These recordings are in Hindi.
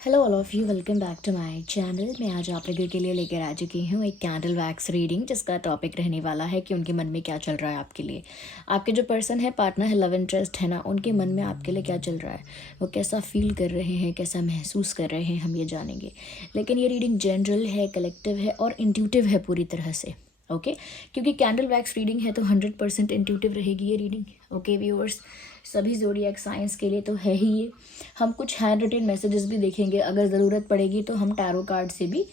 Hello all of you, welcome back to my channel. मैं आज आप लोगों के लिए लेकर आ चुकी हूँ एक कैंडल वैक्स रीडिंग, जिसका टॉपिक रहने वाला है कि उनके मन में क्या चल रहा है आपके लिए। आपके जो पर्सन है, पार्टनर है, लव इंटरेस्ट है ना, उनके मन में आपके लिए क्या चल रहा है, वो कैसा फील कर रहे हैं, कैसा महसूस कर रहे हैं, हम ये जानेंगे। लेकिन ये रीडिंग जनरल है, कलेक्टिव है और इंट्यूटिव है पूरी तरह से। ओके क्योंकि कैंडल वैक्स रीडिंग है तो 100% इंट्यूटिव रहेगी ये रीडिंग। ओके व्यूअर्स, सभी ज़ोडिएक साइंस के लिए तो है ही ये। हम कुछ हैंड रिटन मैसेजेस भी देखेंगे, अगर ज़रूरत पड़ेगी तो हम टैरो कार्ड से भी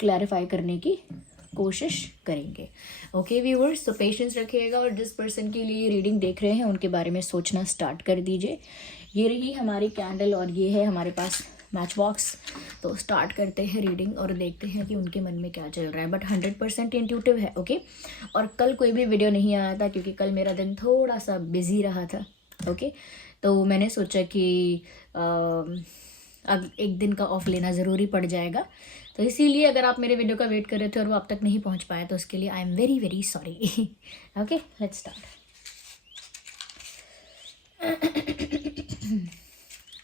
क्लैरिफाई करने की कोशिश करेंगे। ओके व्यूअर्स, तो पेशेंस रखिएगा और जिस पर्सन के लिए ये रीडिंग देख रहे हैं उनके बारे में सोचना स्टार्ट कर दीजिए। ये रही हमारी कैंडल और ये है हमारे पास मैच बॉक्स। तो स्टार्ट करते हैं रीडिंग और देखते हैं कि उनके मन में क्या चल रहा है। बट 100% इंट्यूटिव है। ओके और कल कोई भी वीडियो नहीं आया था क्योंकि कल मेरा दिन थोड़ा सा बिजी रहा था। ओके तो मैंने सोचा कि अब एक दिन का ऑफ लेना ज़रूरी पड़ जाएगा, तो इसीलिए अगर आप मेरे वीडियो का वेट कर रहे थे और वो अब तक नहीं पहुंच पाया तो उसके लिए I am very very sorry. Okay let's start.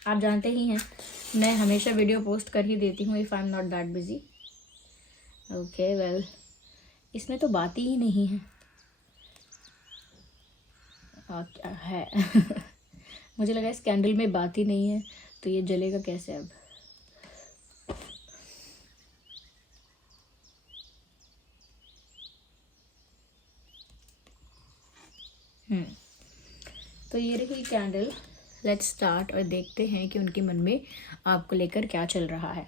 आप जानते ही हैं मैं हमेशा वीडियो पोस्ट कर ही देती हूँ if I am not that busy. Okay well, इसमें तो बात ही नहीं है। क्या है? मुझे लगा इस कैंडल में बात ही नहीं है तो ये जलेगा कैसे अब। तो ये रही कैंडल। लेट्स स्टार्ट और देखते हैं कि उनके मन में आपको लेकर क्या चल रहा है।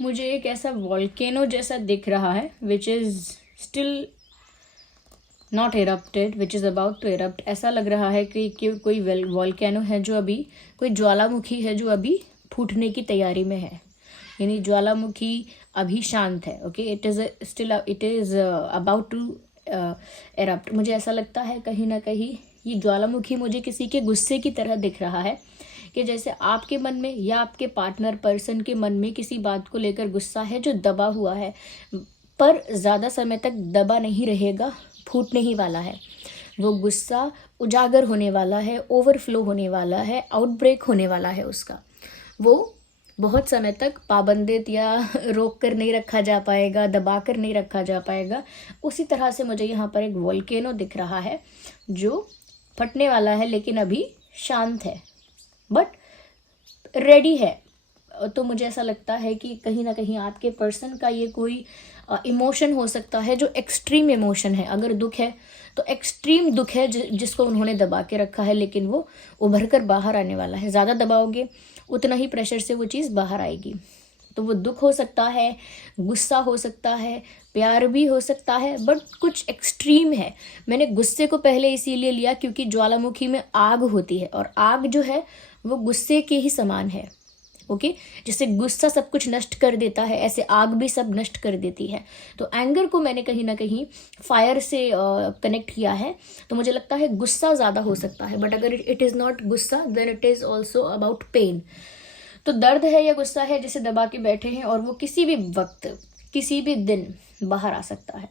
मुझे एक ऐसा वॉल्केनो जैसा दिख रहा है which is still not erupted, which is about to erupt. ऐसा लग रहा है कि कोई वॉल्केनो है जो अभी, कोई ज्वालामुखी है जो अभी फूटने की तैयारी में है। यानी ज्वालामुखी अभी शांत है। Okay it is about to erupt. मुझे ऐसा लगता है कहीं ना कहीं ये ज्वालामुखी मुझे किसी के गुस्से की तरह दिख रहा है, कि जैसे आपके मन में या आपके पार्टनर पर्सन के मन में किसी बात को लेकर गुस्सा है जो दबा हुआ है, पर ज़्यादा समय तक दबा नहीं रहेगा, फूटने ही वाला है। वो गुस्सा उजागर होने वाला है, ओवरफ्लो होने वाला है, आउटब्रेक होने वाला है उसका। वो बहुत समय तक पाबंदित या रोक कर नहीं रखा जा पाएगा, दबा कर नहीं रखा जा पाएगा। उसी तरह से मुझे यहाँ पर एक वोल्केनो दिख रहा है जो फटने वाला है, लेकिन अभी शांत है बट रेडी है। तो मुझे ऐसा लगता है कि कहीं ना कहीं आपके पर्सन का ये कोई इमोशन हो सकता है जो एक्सट्रीम इमोशन है। अगर दुख है तो एक्सट्रीम दुख है जिसको उन्होंने दबा के रखा है, लेकिन वो उभर कर बाहर आने वाला है। ज़्यादा दबाओगे उतना ही प्रेशर से वो चीज़ बाहर आएगी। तो वो दुख हो सकता है, गुस्सा हो सकता है, प्यार भी हो सकता है, बट कुछ एक्सट्रीम है। मैंने गुस्से को पहले इसीलिए लिया क्योंकि ज्वालामुखी में आग होती है और आग जो है वो गुस्से के ही समान है। ओके जैसे गुस्सा सब कुछ नष्ट कर देता है, ऐसे आग भी सब नष्ट कर देती है। तो एंगर को मैंने कहीं ना कहीं फायर से कनेक्ट किया है। तो मुझे लगता है गुस्सा ज़्यादा हो सकता है, बट अगर इट इज़ नॉट गुस्सा then it is also about pain. तो दर्द है या गुस्सा है जिसे दबा के बैठे हैं और वो किसी भी वक्त किसी भी दिन बाहर आ सकता है।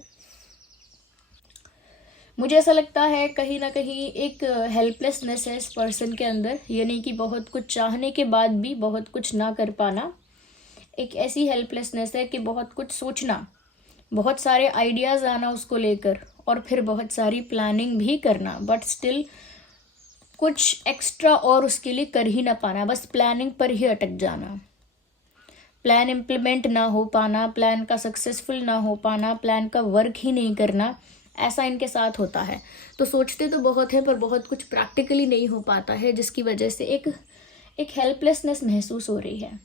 मुझे ऐसा लगता है कहीं ना कहीं एक हेल्पलेसनेस है इस पर्सन के अंदर, यानी कि बहुत कुछ चाहने के बाद भी बहुत कुछ ना कर पाना। एक ऐसी हेल्पलेसनेस है कि बहुत कुछ सोचना, बहुत सारे आइडियाज़ आना उसको लेकर और फिर बहुत सारी प्लानिंग भी करना, बट स्टिल कुछ एक्स्ट्रा और उसके लिए कर ही ना पाना, बस प्लानिंग पर ही अटक जाना। प्लान इम्प्लीमेंट ना हो पाना, प्लान का सक्सेसफुल ना हो पाना, प्लान का वर्क ही नहीं करना, ऐसा इनके साथ होता है। तो सोचते तो बहुत है पर बहुत कुछ प्रैक्टिकली नहीं हो पाता है, जिसकी वजह से एक हेल्पलेसनेस महसूस हो रही है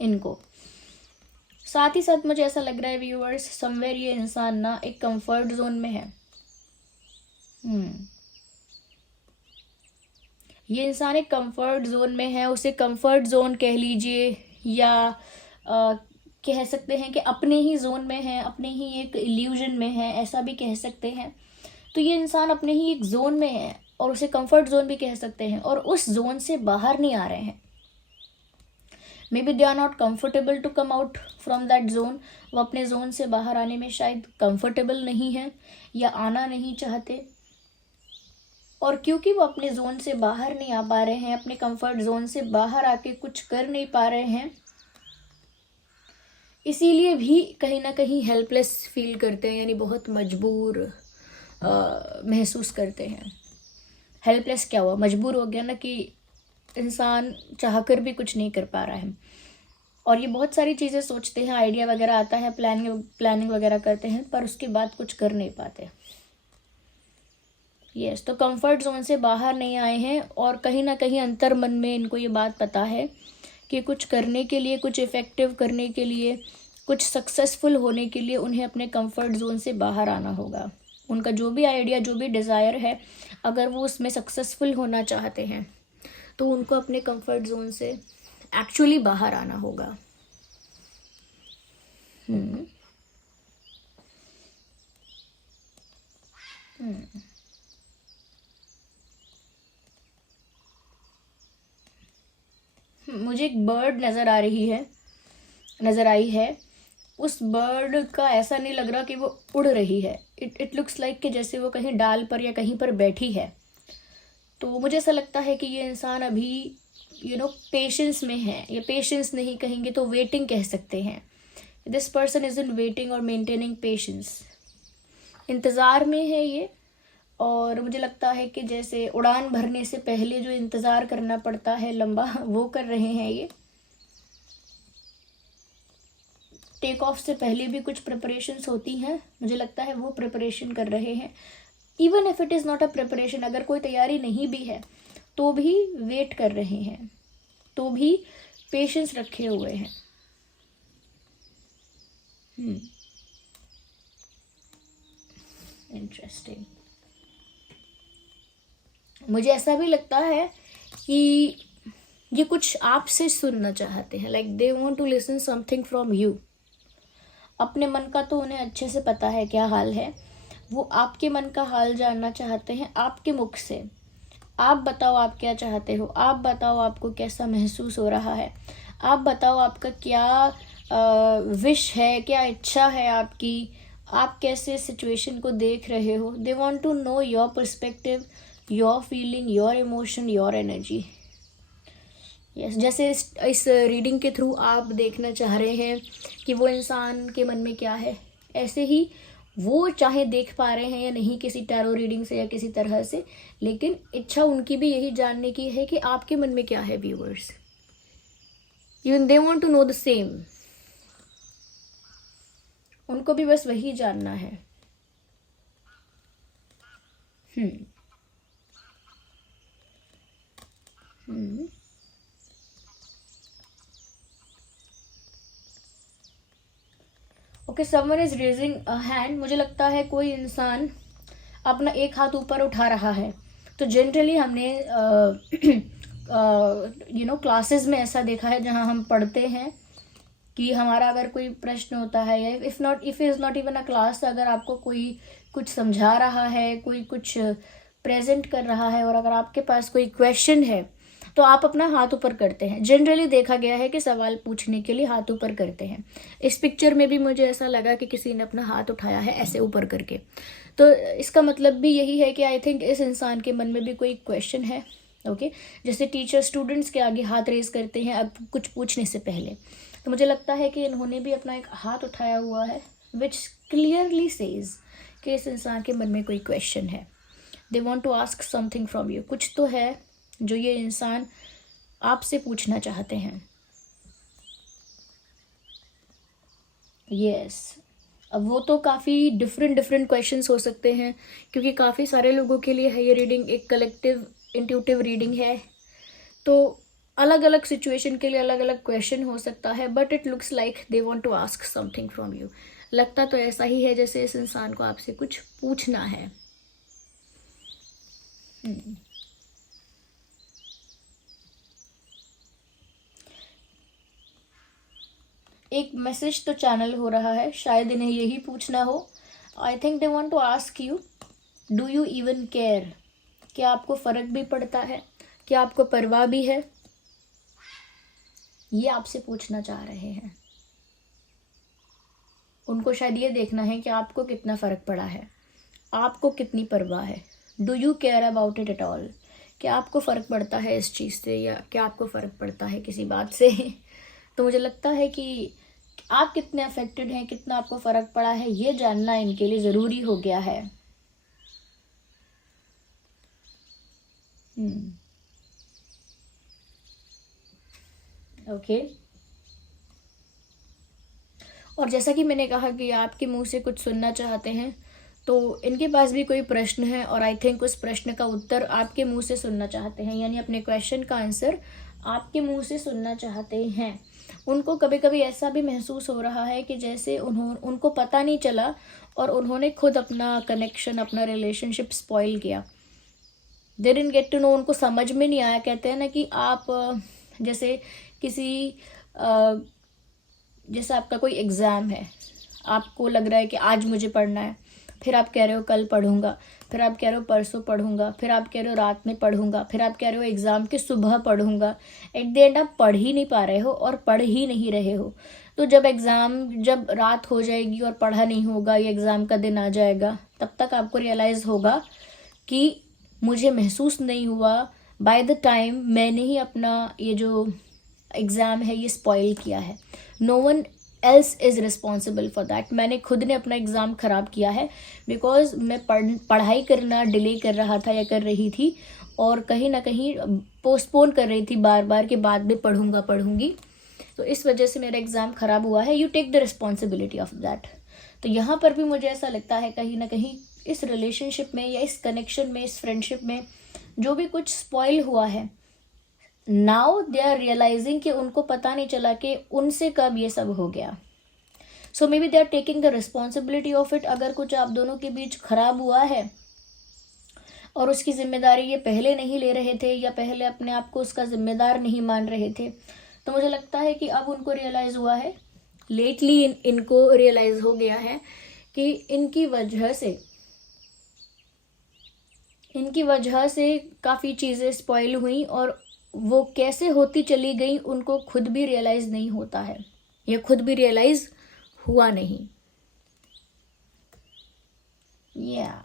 इनको। साथ ही साथ मुझे ऐसा लग रहा है व्यूअर्स, समवेयर ये इंसान ना एक कंफर्ट जोन में है। ये इंसान एक कंफर्ट जोन में है। उसे कंफर्ट जोन कह लीजिए या कह सकते हैं कि अपने ही जोन में है, अपने ही एक इल्यूजन में है, ऐसा भी कह सकते हैं। तो ये इंसान अपने ही एक जोन में है और उसे कंफर्ट जोन भी कह सकते हैं, और उस जोन से बाहर नहीं आ रहे हैं। Maybe they are not comfortable to come out from that zone. वो अपने जोन से बाहर आने में शायद कंफर्टेबल नहीं है या आना नहीं चाहते, और क्योंकि वो अपने जोन से बाहर नहीं आ पा रहे हैं, अपने कंफर्ट जोन से बाहर आके कुछ कर नहीं पा रहे हैं, इसीलिए भी कहीं ना कहीं हेल्पलेस फील करते हैं, यानी बहुत मजबूर महसूस करते हैं। हेल्पलेस क्या हुआ, मजबूर हो गया ना, कि इंसान चाहकर भी कुछ नहीं कर पा रहा है। और ये बहुत सारी चीज़ें सोचते हैं, आइडिया वगैरह आता है, प्लानिंग वगैरह करते हैं, पर उसके बाद कुछ कर नहीं पाते। यस, तो कंफर्ट जोन से बाहर नहीं आए हैं, और कहीं ना कहीं अंतर मन में इनको ये बात पता है कि कुछ करने के लिए, कुछ इफ़ेक्टिव करने के लिए, कुछ सक्सेसफुल होने के लिए उन्हें अपने कंफर्ट जोन से बाहर आना होगा। उनका जो भी आइडिया, जो भी डिज़ायर है, अगर वो उसमें सक्सेसफुल होना चाहते हैं तो उनको अपने कंफर्ट जोन से एक्चुअली बाहर आना होगा। मुझे एक बर्ड नज़र आई है। उस बर्ड का ऐसा नहीं लग रहा कि वो उड़ रही है। इट लुक्स लाइक कि जैसे वो कहीं डाल पर या कहीं पर बैठी है। तो मुझे ऐसा लगता है कि ये इंसान अभी पेशेंस में है, या पेशेंस नहीं कहेंगे तो वेटिंग कह सकते हैं। This person is in waiting और मेंटेनिंग पेशेंस, इंतज़ार में है ये। और मुझे लगता है कि जैसे उड़ान भरने से पहले जो इंतज़ार करना पड़ता है लंबा, वो कर रहे हैं ये। टेक ऑफ से पहले भी कुछ प्रिपरेशंस होती हैं, मुझे लगता है वो प्रिपरेशन कर रहे हैं। Even if it is not a preparation, अगर कोई तैयारी नहीं भी है तो भी वेट कर रहे हैं, तो भी पेशेंस रखे हुए हैं। इंटरेस्टिंग। मुझे ऐसा भी लगता है कि ये कुछ आपसे सुनना चाहते हैं, like they want to listen something from you. अपने मन का तो उन्हें अच्छे से पता है क्या हाल है, वो आपके मन का हाल जानना चाहते हैं आपके मुख से। आप बताओ आप क्या चाहते हो, आप बताओ आपको कैसा महसूस हो रहा है, आप बताओ आपका क्या विश है, क्या इच्छा है आपकी, आप कैसे सिचुएशन को देख रहे हो। They want to know your perspective, your feeling, your emotion, your energy. Yes, जैसे इस रीडिंग के थ्रू आप देखना चाह रहे हैं कि वो इंसान के मन में क्या है, ऐसे ही वो चाहे देख पा रहे हैं या नहीं किसी टैरो रीडिंग से या किसी तरह से, लेकिन इच्छा उनकी भी यही जानने की है कि आपके मन में क्या है viewers. Even they want to know the same, उनको भी बस वही जानना है। Okay, someone is raising a hand. मुझे लगता है कोई इंसान अपना एक हाथ ऊपर उठा रहा है। तो जनरली हमने क्लासेस में ऐसा देखा है, जहाँ हम पढ़ते हैं कि हमारा अगर कोई प्रश्न होता है, या if is not even a class, अगर आपको कोई कुछ समझा रहा है, कोई कुछ प्रेजेंट कर रहा है, और अगर आपके पास कोई क्वेश्चन है तो आप अपना हाथ ऊपर करते हैं। जनरली देखा गया है कि सवाल पूछने के लिए हाथ ऊपर करते हैं। इस पिक्चर में भी मुझे ऐसा लगा कि किसी ने अपना हाथ उठाया है ऐसे ऊपर करके। तो इसका मतलब भी यही है कि आई थिंक इस इंसान के मन में भी कोई क्वेश्चन है। ओके, जैसे टीचर स्टूडेंट्स के आगे हाथ रेज करते हैं अब कुछ पूछने से पहले, तो मुझे लगता है कि इन्होंने भी अपना एक हाथ उठाया हुआ है, विच क्लियरली सेज कि इस इंसान के मन में कोई क्वेश्चन है। They want to ask something from you, कुछ तो है जो ये इंसान आपसे पूछना चाहते हैं। यस, अब वो तो काफ़ी डिफरेंट क्वेश्चंस हो सकते हैं, क्योंकि काफ़ी सारे लोगों के लिए है ये रीडिंग एक कलेक्टिव इंट्यूटिव रीडिंग है। तो अलग अलग सिचुएशन के लिए अलग अलग क्वेश्चन हो सकता है, but it looks like they want to ask something from you. लगता तो ऐसा ही है जैसे इस इंसान को आपसे कुछ पूछना है। एक मैसेज तो चैनल हो रहा है, शायद इन्हें यही पूछना हो। I think they want to ask you, do you even care? क्या आपको फ़र्क भी पड़ता है? क्या आपको परवाह भी है? ये आपसे पूछना चाह रहे हैं। उनको शायद ये देखना है कि आपको कितना फ़र्क पड़ा है, आपको कितनी परवाह है। Do you care about it at all? क्या आपको फ़र्क पड़ता है इस चीज़ से, या क्या आपको फ़र्क पड़ता है किसी बात से? तो मुझे लगता है कि आप कितने अफेक्टेड हैं, कितना आपको फ़र्क पड़ा है, ये जानना इनके लिए ज़रूरी हो गया है। ओके। और जैसा कि मैंने कहा कि आपके मुंह से कुछ सुनना चाहते हैं, तो इनके पास भी कोई प्रश्न है और आई थिंक उस प्रश्न का उत्तर आपके मुंह से सुनना चाहते हैं, यानी अपने क्वेश्चन का आंसर आपके मुंह से सुनना चाहते हैं। उनको कभी कभी ऐसा भी महसूस हो रहा है कि जैसे उनको पता नहीं चला और उन्होंने खुद अपना कनेक्शन, अपना रिलेशनशिप स्पॉइल किया। They didn't get to know, उनको समझ में नहीं आया। कहते हैं ना कि आप जैसे किसी जैसे आपका कोई एग्ज़ाम है, आपको लग रहा है कि आज मुझे पढ़ना है, फिर आप कह रहे हो कल पढ़ूंगा, फिर आप कह रहे हो परसों पढ़ूंगा, फिर आप कह रहे हो रात में पढ़ूंगा, फिर आप कह रहे हो एग्ज़ाम के सुबह पढ़ूंगा। एट द एंड आप पढ़ ही नहीं पा रहे हो और पढ़ ही नहीं रहे हो। तो जब रात हो जाएगी और पढ़ा नहीं होगा, ये एग्ज़ाम का दिन आ जाएगा, तब तक आपको रियलाइज़ होगा कि मुझे महसूस नहीं हुआ। बाय द टाइम मैंने ही अपना ये जो एग्ज़ाम है ये स्पॉइल किया है। No one else is responsible for that. मैंने खुद ने अपना एग्ज़ाम ख़राब किया है, बिकॉज मैं पढ़ाई करना डिले कर रहा था या कर रही थी, और कहीं ना कहीं पोस्टपोन कर रही थी बार बार कि बाद में पढ़ूंगा पढ़ूंगी। तो इस वजह से मेरा एग्ज़ाम ख़राब हुआ है। You take the responsibility of that. तो यहाँ पर भी मुझे ऐसा लगता है कहीं ना कहीं इस रिलेशनशिप में या इस कनेक्शन में, इस फ्रेंडशिप में जो भी कुछ स्पॉइल हुआ है, नाउ दे आर रियलाइजिंग कि उनको पता नहीं चला कि उनसे कब ये सब हो गया। So maybe they are taking the responsibility of it. अगर कुछ आप दोनों के बीच खराब हुआ है और उसकी जिम्मेदारी ये पहले नहीं ले रहे थे या पहले अपने आप को उसका जिम्मेदार नहीं मान रहे थे, तो मुझे लगता है कि अब उनको रियलाइज हुआ है, लेटली इनको रियलाइज हो गया है कि इनकी वजह से काफ़ी चीज़ें स्पॉइल हुई, और वो कैसे होती चली गई उनको खुद भी रियलाइज नहीं होता है, या खुद भी रियलाइज हुआ नहीं। या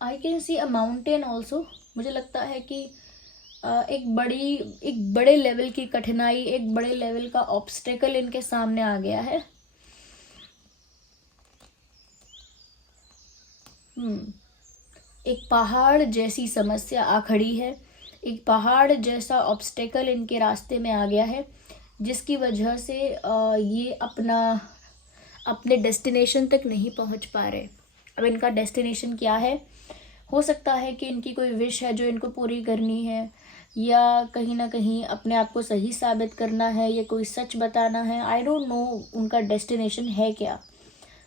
आई can see a mountain also. मुझे लगता है कि एक बड़े लेवल की कठिनाई, एक बड़े लेवल का ऑब्स्टेकल इनके सामने आ गया है। एक पहाड़ जैसी समस्या आ खड़ी है, एक पहाड़ जैसा ऑब्स्टेकल इनके रास्ते में आ गया है, जिसकी वजह से ये अपने डेस्टिनेशन तक नहीं पहुंच पा रहे। अब इनका डेस्टिनेशन क्या है? हो सकता है कि इनकी कोई विश है जो इनको पूरी करनी है, या कहीं ना कहीं अपने आप को सही साबित करना है, या कोई सच बताना है। आई डोंट नो उनका डेस्टिनेशन है क्या,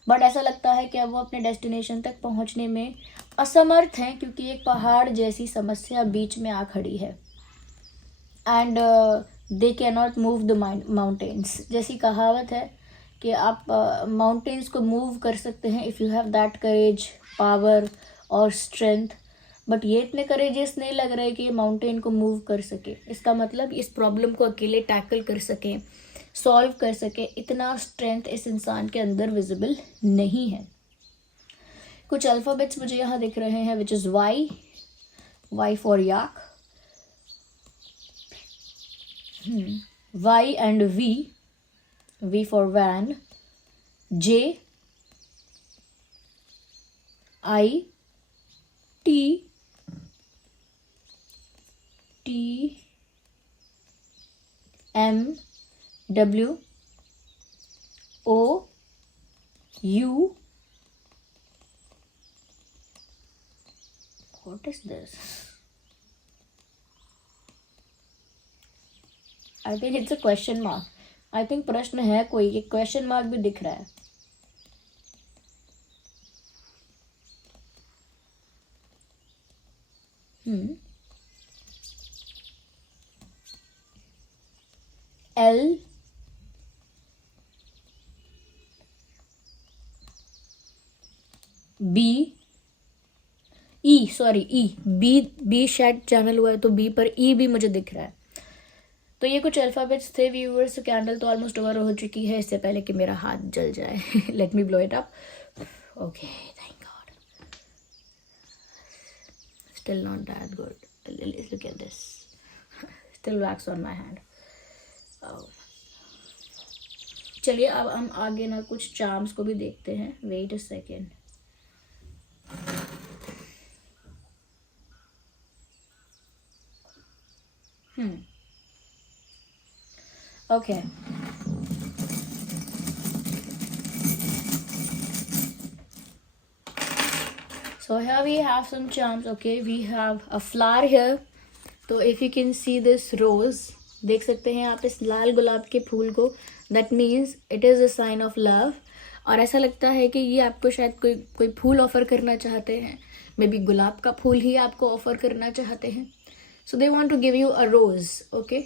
बट ऐसा लगता है कि अब वो अपने डेस्टिनेशन तक पहुंचने में असमर्थ हैं, क्योंकि एक पहाड़ जैसी समस्या बीच में आ खड़ी है। And they can not move the mountains. जैसी कहावत है कि आप माउंटेन्स को मूव कर सकते हैं if you have that courage, power और स्ट्रेंथ, बट ये इतने करेजियस नहीं लग रहे कि ये माउंटेन को मूव कर सके। इसका मतलब इस प्रॉब्लम को अकेले टैकल कर सके, सॉल्व कर सके, इतना स्ट्रेंथ इस इंसान के अंदर विजिबल नहीं है। कुछ अल्फ़ाबेट्स मुझे यहाँ दिख रहे हैं, which is why for yak, Y and V for van, J, I, T, M, W, O, U. What is this? I think it's a question mark. I think प्रश्न है कोई, एक क्वेश्चन मार्क भी दिख रहा है। L, ई बी शायद चैनल हुआ है तो बी पर ई भी मुझे दिख रहा है। तो ये कुछ अल्फ़ाबेट्स थे व्यूअर्स। कैंडल तो ऑलमोस्ट ओवर हो चुकी है, इससे पहले कि मेरा हाथ जल जाए let me blow it up. Okay, thank God, still not that good. Look at this, still wax on my hand. चलिए अब हम आगे ना कुछ चार्म्स को भी देखते हैं। Wait a second. Okay. So here we have some charms. Okay, we have a flower here. तो if you can see this rose, देख सकते हैं आप इस लाल गुलाब के फूल को। That means it is a sign of love. और ऐसा लगता है कि ये आपको शायद कोई फूल ऑफर करना चाहते हैं। मे बी गुलाब का फूल ही आपको ऑफर करना चाहते हैं। So they want to give you a rose. Okay.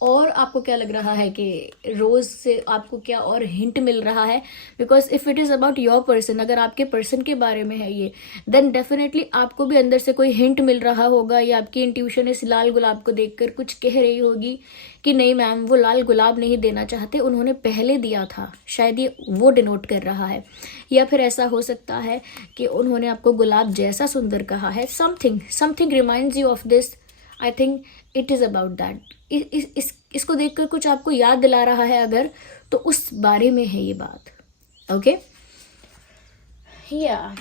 और आपको क्या लग रहा है कि रोज़ से आपको क्या और हिंट मिल रहा है? Because if it is about your person, अगर आपके पर्सन के बारे में है ये, देन डेफिनेटली आपको भी अंदर से कोई हिंट मिल रहा होगा, या आपकी इंट्यूशन इस लाल गुलाब को देखकर कुछ कह रही होगी कि नहीं मैम, वो लाल गुलाब नहीं देना चाहते, उन्होंने पहले दिया था। शायद ये वो डिनोट कर रहा है। या फिर ऐसा हो सकता है कि उन्होंने आपको गुलाब जैसा सुंदर कहा है। Something reminds you of this. I think it is about that. इसको देखकर कुछ आपको याद दिला रहा है अगर, तो उस बारे में है ये बात। ओके, या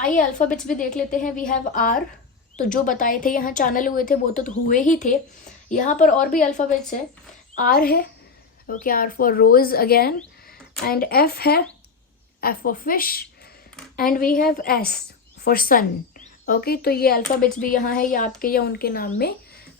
आइए अल्फ़ाबेट्स भी देख लेते हैं। वी हैव आर, तो जो बताए थे यहाँ चैनल हुए थे वो तो हुए ही थे। यहाँ पर और भी अल्फ़ाबेट्स है। आर है, okay, R for rose again, and F है, F for fish, and we have S for sun. Okay, तो ये अल्फ़ाबेट्स भी यहाँ है, ये आपके या उनके नाम में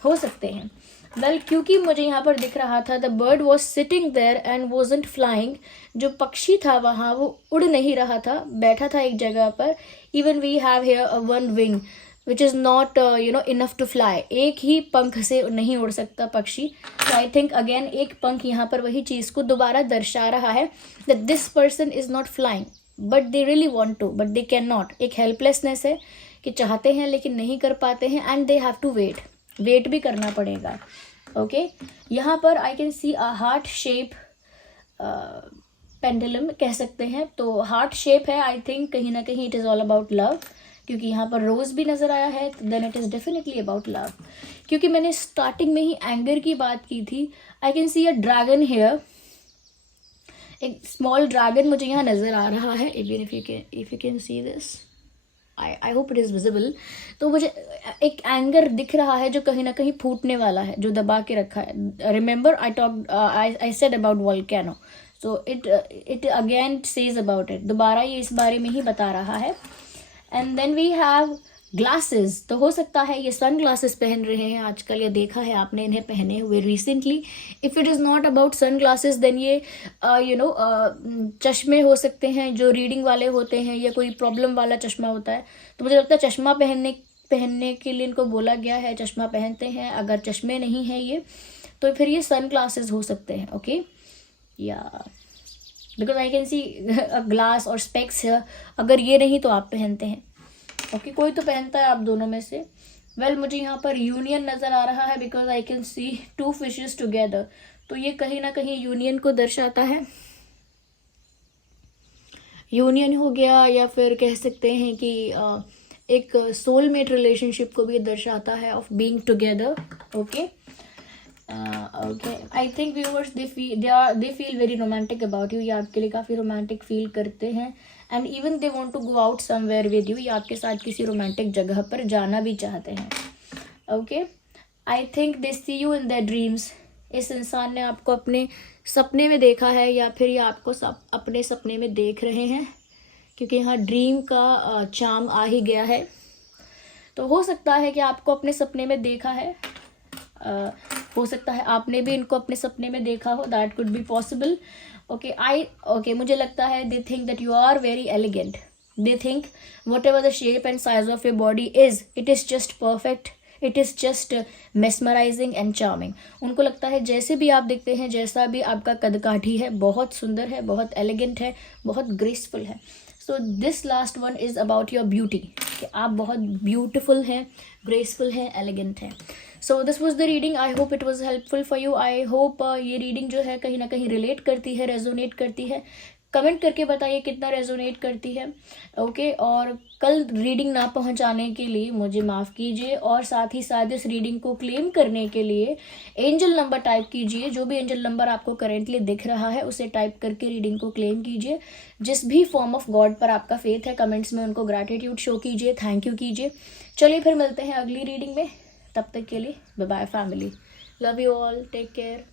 हो सकते हैं। वेल, क्योंकि मुझे यहाँ पर दिख रहा था the bird was sitting there and wasn't flying, जो पक्षी था वहाँ वो उड़ नहीं रहा था, बैठा था एक जगह पर। Even we have here a one wing which is not enough to fly. एक ही पंख से नहीं उड़ सकता पक्षी। तो आई थिंक अगेन एक पंख यहाँ पर वही चीज़ को दोबारा दर्शा रहा है that this person is not flying but they really want to, but they can not. एक हेल्पलेसनेस है कि चाहते हैं लेकिन नहीं कर पाते हैं, and they have to wait भी करना पड़ेगा। ओके, यहाँ पर I can see a heart shape pendulum कह सकते हैं। तो हार्ट शेप है, आई थिंक कहीं ना कहीं it is all about love, क्योंकि यहाँ पर रोज़ भी नज़र आया है, then it is definitely about love. क्योंकि मैंने स्टार्टिंग में ही एंगर की बात की थी। I can see a dragon here, एक स्मॉल ड्रैगन मुझे यहाँ नज़र आ रहा है। Even if you can see this, I hope it is visible. तो मुझे एक एंगर दिख रहा है जो कहीं ना कहीं फूटने वाला है, जो दबा के रखा है। Remember I said about volcano, so it again says about it. दोबारा ये इस बारे में ही बता रहा है। And then we have glasses. तो हो सकता है ये सन ग्लासेस पहन रहे हैं आजकल, या देखा है आपने इन्हें पहने हुए recently. If it is not about sunglasses then ये चश्मे हो सकते हैं जो रीडिंग वाले होते हैं, या कोई प्रॉब्लम वाला चश्मा होता है। तो मुझे लगता है चश्मा पहनने के लिए इनको बोला गया है, चश्मा पहनते हैं। अगर चश्मे नहीं हैं ये, तो फिर ये सन ग्लासेस हो सकते हैं। ओके, या because I can C glass और स्पेक्स है। अगर ये नहीं तो आप पहनते हैं। ओके, कोई तो पहनता है आप दोनों में से। वेल, मुझे यहाँ पर यूनियन नज़र आ रहा है because I can see two fishes together. तो ये कहीं ना कहीं यूनियन को दर्शाता है। यूनियन हो गया, या फिर कह सकते हैं कि एक सोलमेट रिलेशनशिप को भी दर्शाता है, of being together. Okay, I think viewers they feel very romantic about you. ये आपके लिए काफ़ी रोमांटिक फील करते हैं, and even they want to go out somewhere with you. ये आपके साथ किसी रोमांटिक जगह पर जाना भी चाहते हैं। Okay, I think they see you in their dreams. इस इंसान ने आपको अपने सपने में देखा है, या फिर ये आपको अपने सपने में देख रहे हैं, क्योंकि यहाँ ड्रीम का चार्म आ ही गया है। तो हो सकता है कि आपको अपने सपने में देखा है, हो सकता है आपने भी इनको अपने सपने में देखा हो। That could be possible. Okay, मुझे लगता है they think that you are very elegant. They think whatever the shape and size of your body is, it is just perfect, it is just mesmerising and charming. उनको लगता है जैसे भी आप दिखते हैं, जैसा भी आपका कदकाठी है, बहुत सुंदर है, बहुत एलिगेंट है, बहुत ग्रेसफुल है। So this last one is about your beauty, कि आप बहुत ब्यूटीफुल हैं, ग्रेसफुल हैं, एलिगेंट हैं. So this was the reading. I hope it was helpful for you. I hope ये रीडिंग जो है कहीं ना कहीं रिलेट करती है, रेजोनेट करती है. कमेंट करके बताइए कितना रेजोनेट करती है. ओके, और कल रीडिंग ना पहुंचाने के लिए मुझे माफ़ कीजिए, और साथ ही साथ इस रीडिंग को क्लेम करने के लिए एंजल नंबर टाइप कीजिए. जो भी एंजल नंबर आपको करेंटली दिख रहा है उसे टाइप करके रीडिंग को क्लेम कीजिए. जिस भी फॉर्म ऑफ गॉड पर आपका फेथ है, कमेंट्स में उनको ग्रैटिट्यूड शो कीजिए, थैंक यू कीजिए. चलिए फिर मिलते हैं अगली रीडिंग में. तब तक के लिए bye bye family. Love you all, take care.